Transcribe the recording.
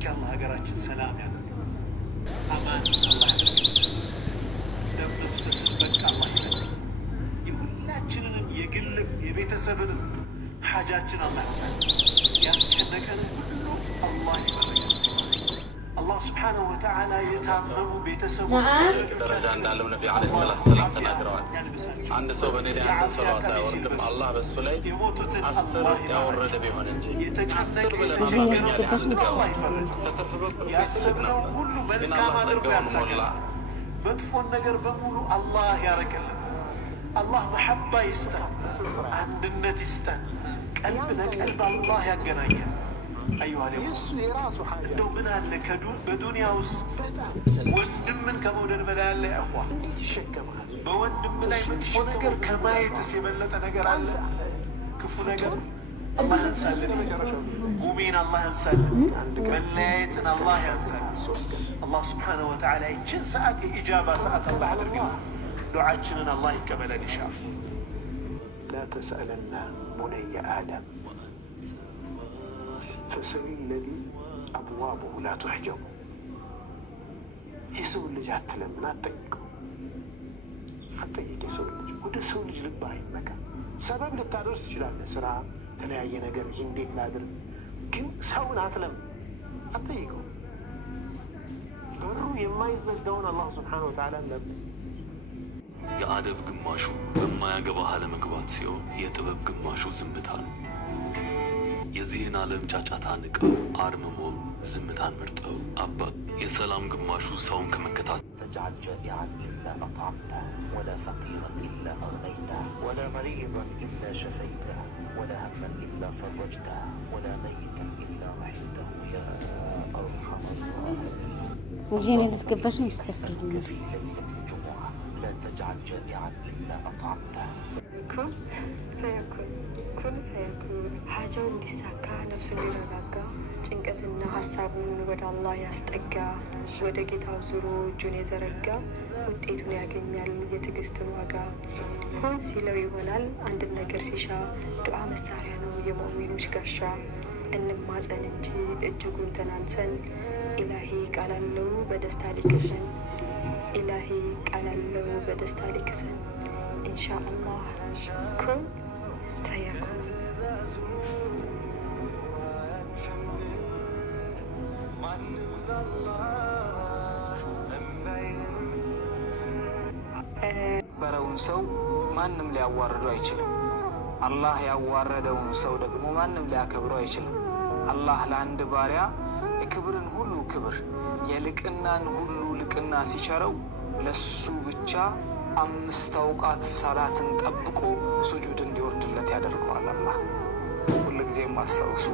እስኪ አላህ ሀገራችን ሰላም ያደርግ፣ አማን አላህ ያደርግ፣ ደም መፍሰስን በቃ አላህ ያደርግ፣ የሁላችንንም የግልም የቤተሰብንም ሓጃችን አላህ ያስጨነቀን ሁሉ አላህ ይበረከት። አላህ ስብሓነሁ ወተዓላ የታመሙ ቤተሰቦች ደረጃ እንዳለም ነቢ ዓለይሂ ሰላቱ ወሰላም ተናግረዋል። አንድ ሰው በእኔ ላይ አንድ ሰላዋት አያወርድም አላህ በሱ ላይ 10 ያወረደ ቢሆን እንጂ 10 ብለን ያሰብነው ሁሉ መልካም አድርጎ ያሳካል። መጥፎን ነገር በሙሉ አላህ ያረቅልን። አላህ መሐባ ይስጠን፣ አንድነት ይስጠን፣ ቀልብ ለቀልብ አላህ ያገናኛል። አዩሃ እንደው ምን አለ በዱንያ ውስጥ ወንድምን ከመውደድ በላይ ያለ ያኳ በወንድም ላይ መጥፎ ነገር ከማየትስ የበለጠ ነገር አለ? ክፉ ነገር አላህ ያንሳልን፣ ጉሜን አላህ ያንሳልን፣ መለያየትን አላህ ያንሳልን። አላህ ስብሓነሁ ወተዓላ ይችን ሰዓት የኢጃባ ሰዓት አላህ ያደርግልን። ዱዓችንን አላህ ይቀበለን ኢንሻአላህ። ላ ተስአለና ቡነየ አደም ፈሰሊ ለዚ አብዋቡሁ ላ ቱሕጀቡ። የሰው ልጅ አትለምን፣ አትጠይቀው፣ አትጠይቅ። የሰው ልጅ ወደ ሰው ልጅ ልብ አይመካ። ሰበብ ልታደርስ ትችላለህ፣ ስራ፣ ተለያየ ነገር፣ ይህ እንዴት ላድርግ፣ ግን ሰውን አትለምን፣ አትጠይቀው። በሩ የማይዘጋውን አላህ ስብሓነሁ ወተዓላ ለምን። የአደብ ግማሹ በማያገባህ አለመግባት ሲሆን የጥበብ ግማሹ ዝምታ ነው። የዚህን ዓለም ጫጫታ ንቀው አርምሞም ዝምታን መርጠው አባት የሰላም ግማሹ ሰውን ከመከታተል تجعل جائعا إلا أطعمته ولا فقيرا إلا أغنيته ولا مريضا إلا شفيته ولا هما إلا فرجته ولا ميتا إلا رحمته يا أرحم الراحمين. في ليلة الجمعة لا تجعل جائعا إلا أطعمته. كن فيكون كن فيكون حاجة እንዲሳካ ነፍሱ ሊረጋጋ ጭንቀትና ሀሳቡን ወደ አላህ ያስጠጋ ወደ ጌታው ዙሮ እጁን የዘረጋ ውጤቱን ያገኛል የትዕግስቱን ዋጋ። ሆን ሲለው ይሆናል አንድን ነገር ሲሻ ዱዓ መሳሪያ ነው የሙእሚኖች ጋሻ። እንማጸን እንጂ እጅጉን ተናንሰን ኢላሂ ቃል አለው በደስታ ሊክሰን ኢላሂ ቃል አለው በደስታ ሊክሰን ኢንሻአላህ ኩን ፈየኩን። በረውን ሰው ማንም ሊያዋርደው አይችልም። አላህ ያዋረደውን ሰው ደግሞ ማንም ሊያከብረው አይችልም። አላህ ለአንድ ባሪያ የክብርን ሁሉ ክብር የልቅናን ሁሉ ልቅና ሲቸረው ለሱ ብቻ 5 አውቃት ሰላትን ጠብቆ ሱጁድ እንዲወርድለት ያደርገዋል። አላህ ሁልጊዜም አስታውሱ።